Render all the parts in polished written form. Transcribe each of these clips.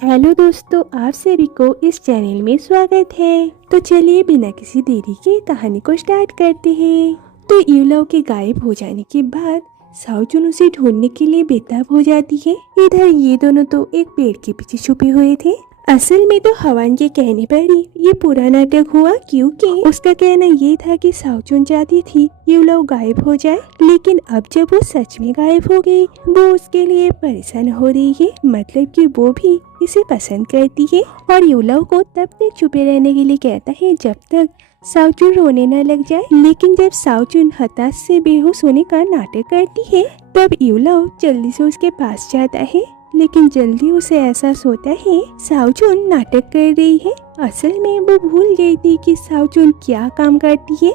Hello दोस्तों, आप सभी को इस चैनल में स्वागत है। तो चलिए बिना किसी देरी के कहानी को स्टार्ट करते हैं। तो युलाओ के गायब हो जाने के बाद साओचुन उसे ढूंढने के लिए बेताब हो जाती है। इधर ये दोनों तो एक पेड़ के पीछे छुपे हुए थे। असल में तो हवान के कहने पर ही ये पूरा नाटक हुआ, क्योंकि उसका कहना ये था कि साओचुन चाहती थी युलाओ गायब हो जाए, लेकिन अब जब वो सच में गायब हो गई वो उसके लिए परेशान हो रही है। मतलब कि वो भी इसे पसंद करती है और युलाओ को तब तक छुपे रहने के लिए कहता है जब तक साओचुन रोने न लग जाए। लेकिन जब साओचुन हताश से बेहोश होने का नाटक करती है तब युलाओ जल्दी से उसके पास जाता है, लेकिन जल्दी उसे एहसास होता है साओचुन नाटक कर रही है। असल में वो भूल गई थी कि साओचुन क्या काम करती है।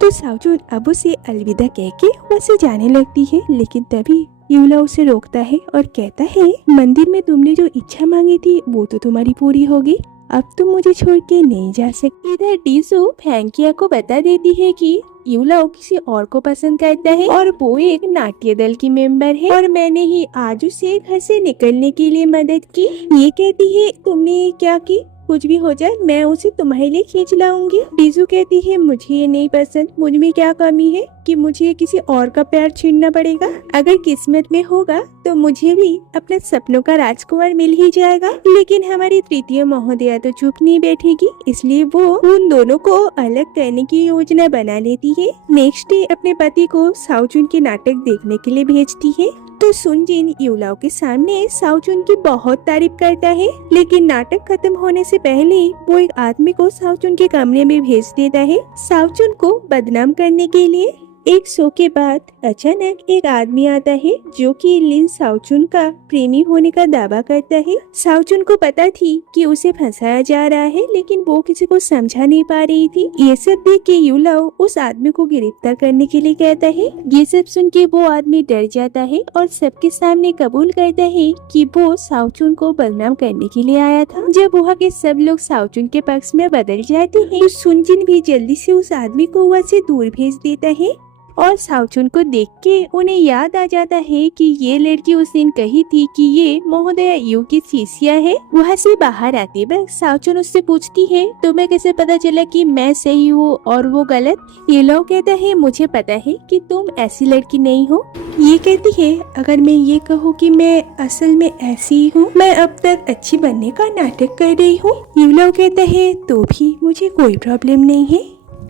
तो साओचुन अब उसे अलविदा कह के वहाँ जाने लगती है, लेकिन तभी युलाओ उसे रोकता है और कहता है मंदिर में तुमने जो इच्छा मांगी थी वो तो तुम्हारी पूरी हो गई, अब तुम मुझे छोड़ के नहीं जा सकती। इधर डीसू फैंकिया को बता देती है कि युलाओ किसी और को पसंद करता है और वो एक नाट्य दल की मेंबर है और मैंने ही आज उसे घर से निकलने के लिए मदद की। ये कहती है तुमने क्या की, कुछ भी हो जाए मैं उसे तुम्हारे लिए खींच लाऊंगी। डीजू कहती है मुझे ये नहीं पसंद, मुझ में क्या कमी है कि मुझे किसी और का प्यार छीनना पड़ेगा। अगर किस्मत में होगा तो मुझे भी अपने सपनों का राजकुमार मिल ही जाएगा। लेकिन हमारी तृतीय महोदया तो चुप नहीं बैठेगी, इसलिए वो उन दोनों को अलग करने की योजना बना लेती है। नेक्स्ट डे अपने पति को साओचुन के नाटक देखने के लिए भेजती है। तो सुनजिन युलाओ के सामने साओचुन की बहुत तारीफ करता है, लेकिन नाटक खत्म होने से पहले वो एक आदमी को साओचुन के कमरे में भेज देता है साओचुन को बदनाम करने के लिए। एक शो के बाद अचानक एक आदमी आता है जो कि लिन साओचुन का प्रेमी होने का दावा करता है। साओचुन को पता थी कि उसे फंसाया जा रहा है, लेकिन वो किसी को समझा नहीं पा रही थी। ये सब देख के युलाओ उस आदमी को गिरफ्तार करने के लिए कहता है। ये सब सुन के वो आदमी डर जाता है और सबके सामने कबूल करता है कि वो साओचुन को बदनाम करने के लिए आया था। जब वहाँ के सब लोग साओचुन के पक्ष में बदल जाते हैं तो सुनजिन भी जल्दी से उस आदमी को वहाँ से दूर भेज देता है और साओचुन को देख के उन्हें याद आ जाता है कि ये लड़की उस दिन कही थी कि ये महोदया यू की शिष्या है। वहाँ से बाहर आते वक्त साओचुन उससे पूछती है तुम्हें कैसे पता चला कि मैं सही हूँ और वो गलत। ये लोग कहता है मुझे पता है कि तुम ऐसी लड़की नहीं हो। ये कहती है अगर मैं ये कहूँ कि मैं असल में ऐसी हूँ, मैं अब तक अच्छी बनने का नाटक कर रही हूँ। ये लोग कहता है तो भी मुझे कोई प्रॉब्लम नहीं है,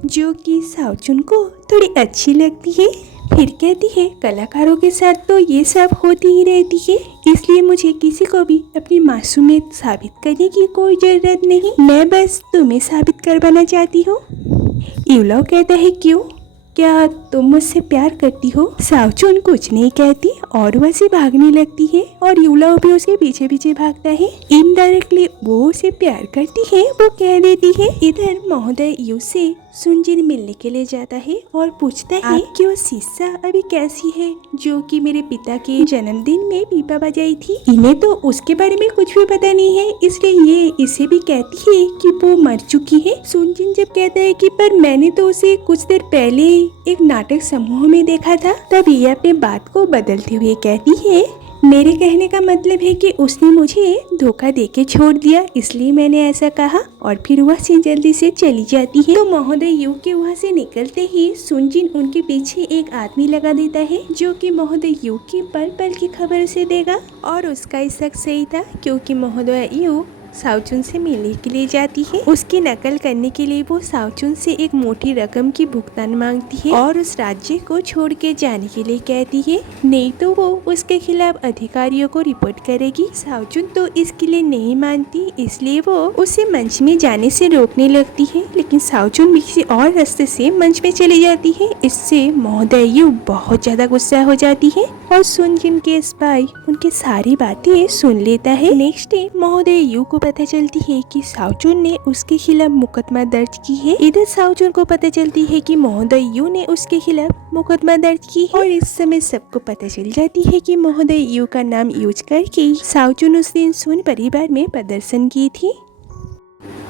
जो कि साओचुन को थोड़ी अच्छी लगती है। फिर कहती है कलाकारों के साथ तो ये सब होती ही रहती है, इसलिए मुझे किसी को भी अपनी मासूमियत साबित करने की कोई जरूरत नहीं, मैं बस तुम्हें साबित करवाना चाहती हूँ। युलाओ कहता है क्यों, क्या तुम मुझसे प्यार करती हो। साओचुन कुछ नहीं कहती और वैसे भागने लगती है और युलाओ भी उसके पीछे पीछे भागता है। इनडायरेक्टली वो उसे प्यार करती है, वो कह देती है। इधर महोदय यू से सुनजिन मिलने के लिए जाता है और पूछता है आपकी वो शिष्या अभी कैसी है जो कि मेरे पिता के जन्मदिन में पीपा बजाई थी। इन्हें तो उसके बारे में कुछ भी पता नहीं है, इसलिए ये इसे भी कहती है कि वो मर चुकी है। सुनजिन जब कहता है कि पर मैंने तो उसे कुछ देर पहले एक नाटक समूह में देखा था, तब ये अपने बात को बदलते हुए कहती है मेरे कहने का मतलब है कि उसने मुझे धोखा देके छोड़ दिया, इसलिए मैंने ऐसा कहा। और फिर वह से जल्दी से चली जाती है। तो महोदय यू के वहाँ से निकलते ही सुनजिन उनके पीछे एक आदमी लगा देता है जो कि महोदय यू की पल पल की खबर उसे देगा। और उसका शक सही था, क्योंकि महोदय यू साओचुन से मिलने के लिए जाती है। उसकी नकल करने के लिए वो साओचुन से एक मोटी रकम की भुगतान मांगती है और उस राज्य को छोड़ के जाने के लिए कहती है, नहीं तो वो उसके खिलाफ अधिकारियों को रिपोर्ट करेगी। साओचुन तो इसके लिए नहीं मानती, इसलिए वो उसे मंच में जाने से रोकने लगती है, लेकिन साओचुन भी किसी और रास्ते से मंच में चली जाती है। इससे महोदय यू बहुत ज्यादा गुस्सा हो जाती है और सुनजिन के स्पाई उनकी सारी बातें सुन लेता है। नेक्स्ट डे महोदय यू को पता चलती है कि साओचुन ने उसके खिलाफ मुकदमा दर्ज की है। इधर साओचुन को पता चलती है कि महोदय यू ने उसके खिलाफ मुकदमा दर्ज की है और इस समय सबको पता चल जाती है कि महोदय यू का नाम यूज करके साओचुन उस दिन सुन परिवार में प्रदर्शन की थी।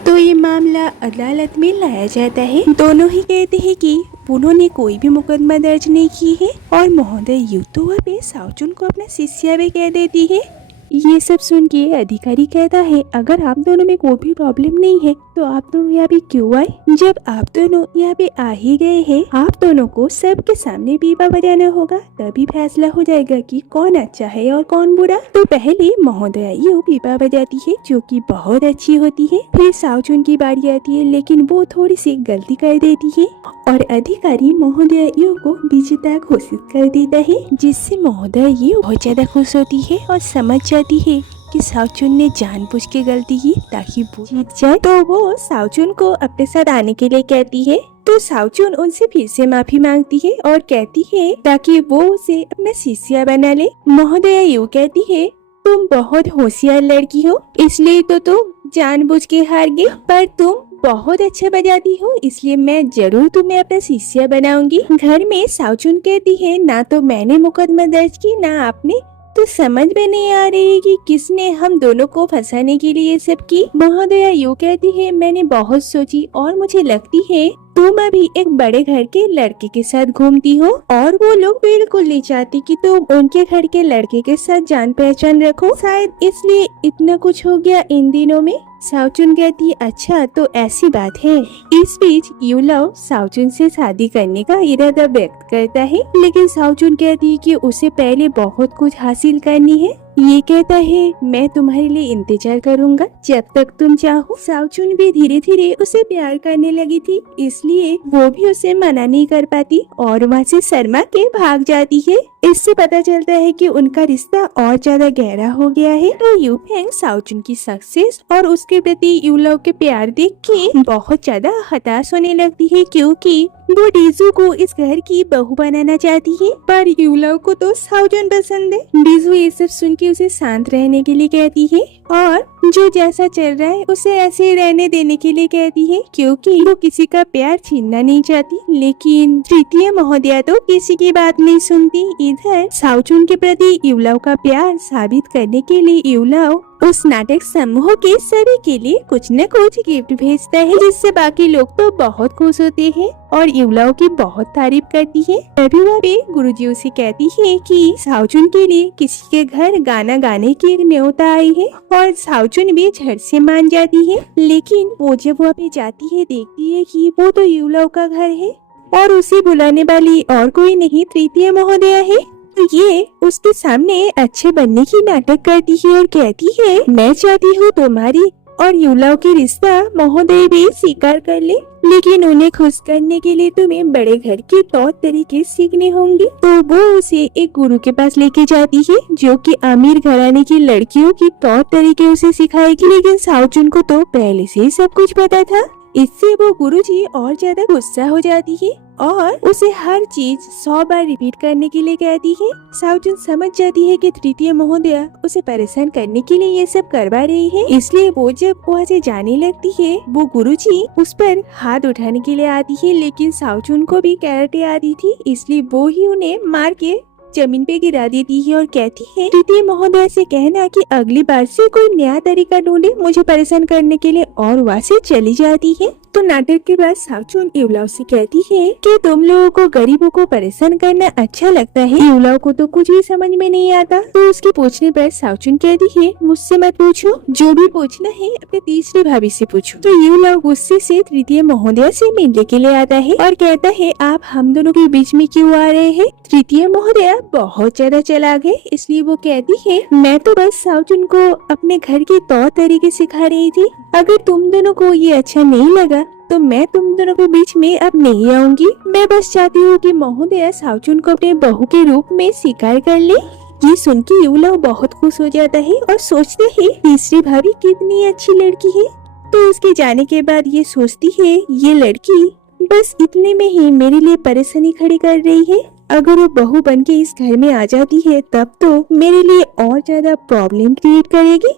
तो ये मामला अदालत में लाया जाता है। दोनों ही कहते हैं कि उन्होंने कोई भी मुकदमा दर्ज नहीं की है और महोदय यू तो वहाँ पे साओचुन को अपना शिष्या भी कह देती है। ये सब सुन के अधिकारी कहता है अगर आप दोनों में कोई भी प्रॉब्लम नहीं है तो आप दोनों यहाँ पे क्यों आए? जब आप दोनों यहाँ पे आ ही गए हैं, आप दोनों को सबके सामने पीपा बजाना होगा, तभी फैसला हो जाएगा कि कौन अच्छा है और कौन बुरा। तो पहले महोदया यू पीपा बजाती है जो कि बहुत अच्छी होती है। फिर साओचुन की बारी आती है लेकिन वो थोड़ी सी गलती कर देती है और अधिकारी महोदया यू को विजेता घोषित कर देता है, जिससे महोदया यू बहुत ज्यादा खुश होती है और समझ जाती है कि साओचुन ने जानबूझ के गलती की ताकि वो जीत जाए। तो वो साओचुन को अपने साथ आने के लिए कहती है। तो साओचुन उनसे फिर से माफी मांगती है और कहती है ताकि वो उसे अपना शिष्य बना ले। महोदया यू कहती है तुम बहुत होशियार लड़की हो, इसलिए तो तुम जानबूझ के हार गई, पर तुम बहुत अच्छा बजाती हो इसलिए मैं जरूर तुम्हें अपना शिष्य बनाऊंगी। घर में साओचुन कहती है ना तो मैंने मुकदमा दर्ज की ना आपने, तो समझ में नहीं आ रही कि किसने हम दोनों को फंसाने के लिए सब की। महोदया यू कहती है मैंने बहुत सोची और मुझे लगती है तुम अभी एक बड़े घर के लड़के के साथ घूमती हो और वो लोग बिल्कुल नहीं चाहती कि तुम उनके घर के लड़के के साथ जान पहचान रखो, शायद इसलिए इतना कुछ हो गया इन दिनों में। साओचुन कहती है अच्छा तो ऐसी बात है। इस बीच यूलव साओचुन से शादी करने का इरादा व्यक्त करता है, लेकिन साओचुन कहती है कि उसे पहले बहुत कुछ हासिल करनी है। ये कहता है मैं तुम्हारे लिए इंतजार करूंगा जब तक तुम चाहो। साओचुन भी धीरे धीरे उसे प्यार करने लगी थी, इसलिए वो भी उसे मना नहीं कर पाती और वहाँ से शर्मा के भाग जाती है। इससे पता चलता है कि उनका रिश्ता और ज्यादा गहरा हो गया है। तो यूफेंग साओचुन की सक्सेस और उसके प्रति यूलव के प्यार देख के बहुत ज्यादा हताश होने लगती है, क्योंकि वो डीजू को इस घर की बहू बनाना चाहती है, पर यूलव को तो साओचुन पसंद है। डीजू ये सब सुन के उसे शांत रहने के लिए कहती है और जो जैसा चल रहा है उसे ऐसे रहने देने के लिए कहती है, क्योंकि वो किसी का प्यार छीनना नहीं चाहती। लेकिन तृतीय महोदया तो किसी की बात नहीं सुनती। इधर साओचुन के प्रति यूलव का प्यार साबित करने के लिए यूलव उस नाटक समूह के सभी के लिए कुछ न कुछ गिफ्ट भेजता है, जिससे बाकी लोग तो बहुत खुश होते हैं और यूलव की बहुत तारीफ करती है। तभी वहाँ पे गुरुजी उसे कहती है कि साओचुन के लिए किसी के घर गाना गाने की एक न्योता आई है और साओचुन भी झट से मान जाती है। लेकिन वो जब वहाँ पे जाती है देखती है कि वो तो यूलव का घर है और उसे बुलाने वाली और कोई नहीं तृतीय महोदया है। तो ये उसके सामने अच्छे बनने की नाटक करती है और कहती है मैं चाहती हूँ तुम्हारी और यूलव की रिश्ता महोदय भी स्वीकार कर ले, लेकिन उन्हें खुश करने के लिए तुम्हें बड़े घर के तौर तरीके सीखने होंगे। तो वो उसे एक गुरु के पास लेके जाती है जो कि अमीर घराने की लड़कियों की तौर तरीके उसे सिखाएगी। लेकिन साओचुन को तो पहले से ही सब कुछ पता था, इससे वो गुरुजी और ज्यादा गुस्सा हो जाती है और उसे हर चीज 100 बार रिपीट करने के लिए कहती है। साओचुन समझ जाती है कि तृतीय महोदया उसे परेशान करने के लिए ये सब करवा रही है, इसलिए वो जब वहाँ से जाने लगती है वो गुरुजी उस पर हाथ उठाने के लिए आती है। लेकिन साओचुन को भी कैराटे आती थी, इसलिए वो ही उन्हें मार के जमीन पे गिरा देती है और कहती है तृतीय महोदया से कहना कि अगली बार से कोई नया तरीका ढूंढे मुझे परेशान करने के लिए, और वहाँ से चली जाती है। तो नाटक के बाद साओचुन यूलव से कहती है कि तुम लोगों को गरीबों को परेशान करना अच्छा लगता है, यूलव को तो कुछ भी समझ में नहीं आता। तो उसके पूछने पर साओचुन कहती है मुझसे मत पूछो, जो भी पूछना है अपने तीसरी भाभी से पूछो। तो यूलव गुस्से से तृतीय महोदया से मिलने के लिए आता है और कहता है आप हम दोनों के बीच में क्यों आ रहे हैं? तृतीय महोदया बहुत ज्यादा चालाक है, इसलिए वो कहती है मैं तो बस साओचुन को अपने घर के तौर तरीके सिखा रही थी, अगर तुम दोनों को ये अच्छा नहीं लगा तो मैं तुम दोनों के बीच में अब नहीं आऊंगी। मैं बस चाहती हूँ कि महोदया साओचुन को अपने बहू के रूप में स्वीकार कर ले। ये सुन के यूलव बहुत खुश हो जाता है और सोचते है तीसरी भाभी कितनी अच्छी लड़की है। तो उसके जाने के बाद ये सोचती है ये लड़की बस इतने में ही मेरे लिए परेशानी खड़ी कर रही है, अगर वो बहू बन के इस घर में आ जाती है तब तो मेरे लिए और ज्यादा प्रॉब्लम क्रिएट करेगी।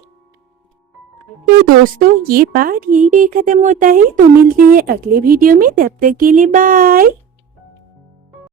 तो दोस्तों ये पार्ट यही पे खत्म होता है। तो मिलते हैं अगले वीडियो में, तब तक के लिए बाय।